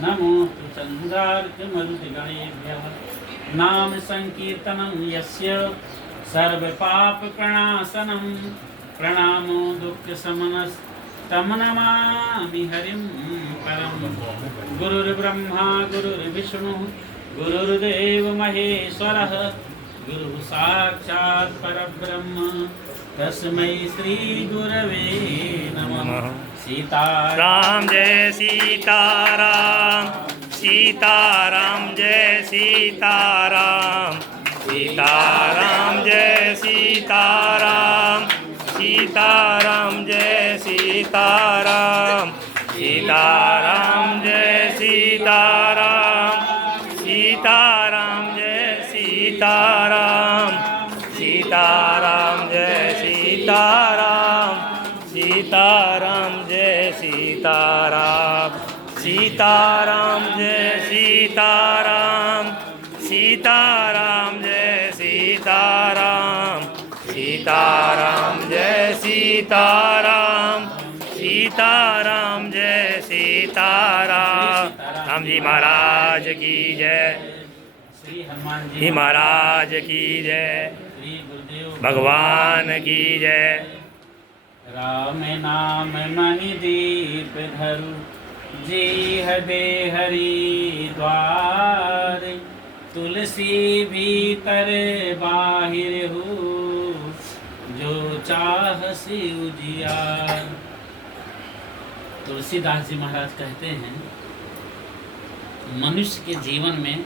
नमोस्तु चन्द्रार्कमरुद्गणेभ्यः। नाम संकीर्तनं यस्य सर्वपापप्रणाशनं। प्रणमो दुःखशमनस्तं नमामि हरिं परं। गुरुर्ब्रह्मा गुरुर्विष्णुः गुरुर्देव महेश्वरः। गुरुः साक्षात् परब्रह्म तस्मै श्री गुरवे नमः। राम जय सीताराम, सीताराम जय सीताराम, सीताराम जय सीताराम, सीताराम जय सीताराम, सीताराम जय सीताराम, सीताराम जय सीताराम, सीताराम जय सीताराम, सीताराम जय सीताराम, सीताराम जय सीताराम, सीताराम जय सीताराम, सीताराम जय सीताराम, सीताराम जय सीताराम। राम जी महाराज की जय, श्री हनुमान जी महाराज की जय, श्री गुरुदेव भगवान की जय। राम नाम मणि दीप धरु जी हृदय हरि द्वार। तुलसी भीतर बाहिर हो जो चाहसी उजियार। तुलसीदास जी महाराज कहते हैं मनुष्य के जीवन में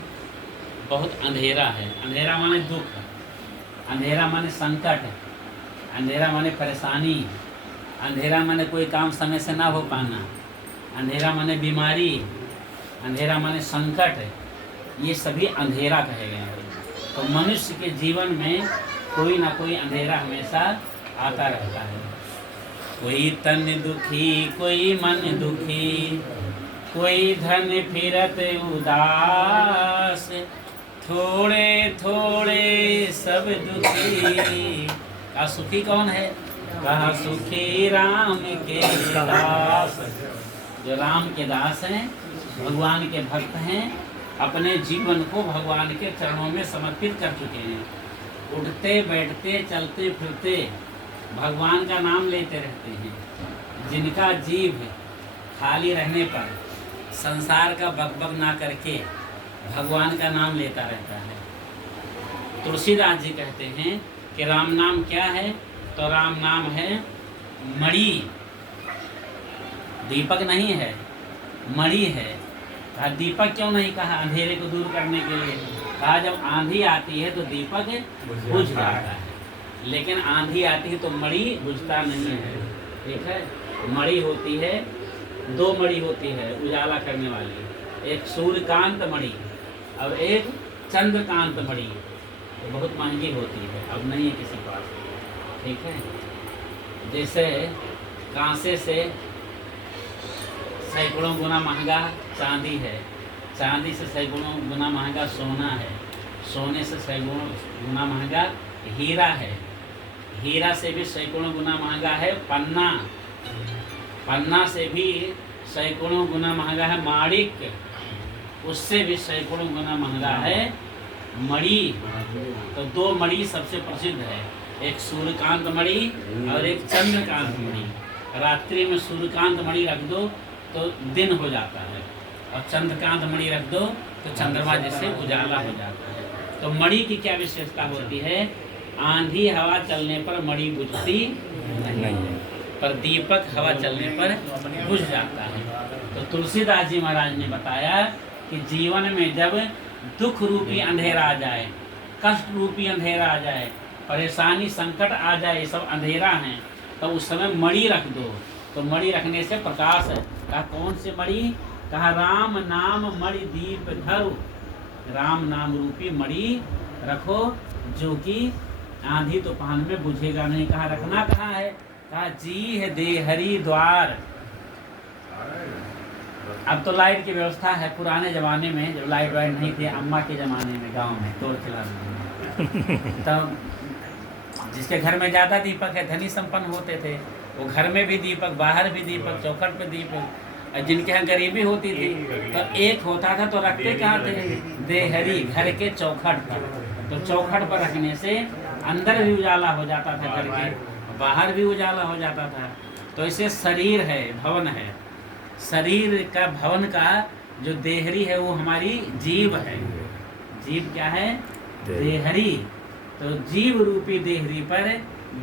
बहुत अंधेरा है। अंधेरा माने दुख, अंधेरा माने संकट, अंधेरा माने परेशानी, अंधेरा माने कोई काम समय से ना हो पाना, अंधेरा माने बीमारी, अंधेरा माने संकट। ये सभी अंधेरा कहे गए हैं। तो मनुष्य के जीवन में कोई ना कोई अंधेरा हमेशा आता रहता है। कोई तन दुखी, कोई मन दुखी, कोई धन फिरत उदास, थोड़े थोड़े सब दुखी। का सुखी कौन है? कहा सुखी राम के दास। जो राम के दास हैं, भगवान के भक्त हैं, अपने जीवन को भगवान के चरणों में समर्पित कर चुके हैं। उठते बैठते चलते फिरते भगवान का नाम लेते रहते हैं। जिनका जीव खाली रहने पर संसार का बकबक ना करके भगवान का नाम लेता रहता है। तुलसीदास जी कहते हैं कि राम नाम क्या है? तो राम नाम है मणि। दीपक नहीं है, मणि है। कहा दीपक क्यों नहीं कहा? अंधेरे को दूर करने के लिए। कहा जब आंधी आती है तो दीपक बुझ जाता है, लेकिन आंधी आती है तो मणि बुझता नहीं है। ठीक है, मणि होती है, दो मणि होती है उजाला करने वाली। एक सूर्यकांत मणि और एक चंद्रकांत मणि। बहुत महंगी होती है, अब नहीं है किसी पास। ठीक है, जैसे कांसे से सैकड़ों गुना महंगा चांदी है, चांदी से सैकड़ों गुना महंगा सोना है, सोने से सैकड़ों गुना महंगा हीरा है, हीरा से भी सैकड़ों गुना महंगा है पन्ना, पन्ना से भी सैकड़ों गुना महंगा है माणिक, उससे भी सैकड़ों गुना महंगा है मणि। तो दो मणि सबसे प्रसिद्ध है, एक सूर्यकांत मणि और एक चंद्रकांत मणि। रात्रि में सूर्यकांत मणि रख दो तो दिन हो जाता है, और चंद्रकांत मणि रख दो तो चंद्रमा जैसे उजाला हो जाता है। तो मणि की क्या विशेषता होती है? आंधी हवा चलने पर मणि बुझती नहीं है, पर दीपक हवा चलने पर बुझ जाता है। तो तुलसीदास जी महाराज ने बताया कि जीवन में जब दुख रूपी अंधेरा आ जाए, कष्ट रूपी अंधेरा आ जाए, परेशानी संकट आ जाए, ये सब अंधेरा है, तो उस समय मणि रख दो। तो मणि रखने से प्रकाश है। कहा कौन से मणि? कहा राम नाम मणि दीप धरु। राम नाम रूपी मणि रखो जो कि आंधी तूफान में बुझेगा नहीं। कहा रखना कहाँ है? कहा जी है दे हरि द्वार। अब तो लाइट की व्यवस्था है, पुराने ज़माने में जब लाइट वाइट नहीं थी, अम्मा के ज़माने में गांव में तोड़ खिला तब जिसके घर में ज़्यादा दीपक है, धनी संपन्न होते थे, वो घर में भी दीपक, बाहर भी दीपक, चौखट पे दीपक, और जिनके यहाँ गरीबी होती थी तो एक होता था तो रखते कहाँ थे? देहरी, घर के चौखट पर। तो चौखट पर रखने से अंदर भी उजाला हो जाता था घर के, बाहर भी उजाला हो जाता था। तो इसे शरीर है, भवन है। शरीर का, भवन का जो देहरी है वो हमारी जीव है। जीव क्या है? देहरी। तो जीव रूपी देहरी पर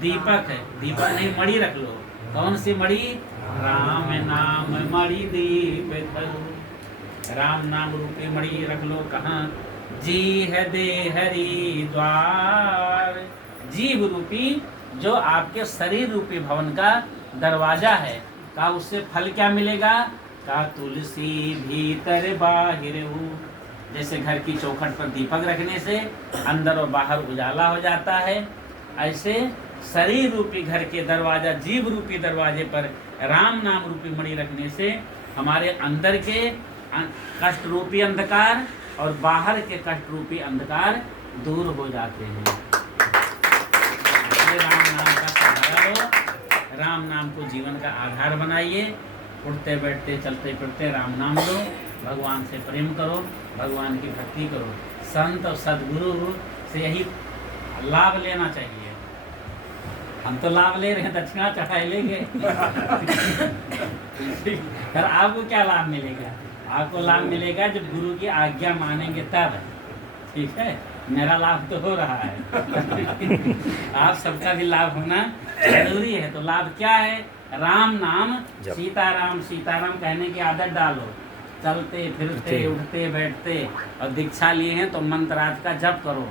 दीपक है। दीपक नहीं, मणि रख लो। कौन सी मणि? राम नाम मणि दीप धरो। राम नाम रूपी मणि रख लो। कहाँ? जी है देहरी द्वार। जीव रूपी जो आपके शरीर रूपी भवन का दरवाजा है। का उससे फल क्या मिलेगा? का तुलसी भीतर बाहिर हो। जैसे घर की चौखट पर दीपक रखने से अंदर और बाहर उजाला हो जाता है, ऐसे शरीर रूपी घर के दरवाजा, जीव रूपी दरवाजे पर राम नाम रूपी मणि रखने से हमारे अंदर के कष्ट रूपी अंधकार और बाहर के कष्ट रूपी अंधकार दूर हो जाते हैं। राम नाम का सहारा लो, राम नाम को जीवन का आधार बनाइए। उठते बैठते चलते फिरते राम नाम लो, भगवान से प्रेम करो, भगवान की भक्ति करो। संत और सदगुरु से यही लाभ लेना चाहिए। हम तो लाभ ले रहे हैं, दक्षिणा चढ़ाए लेंगे। पर आपको क्या लाभ मिलेगा? आपको लाभ मिलेगा जब गुरु की आज्ञा मानेंगे तब। ठीक है, मेरा लाभ तो हो रहा है। आप सबका भी लाभ होना जरूरी है। तो लाभ क्या है? राम नाम, सीताराम सीताराम कहने की आदत डालो। चलते फिरते उठते बैठते, और दीक्षा लिए हैं तो मंत्रार्थ का जप करो।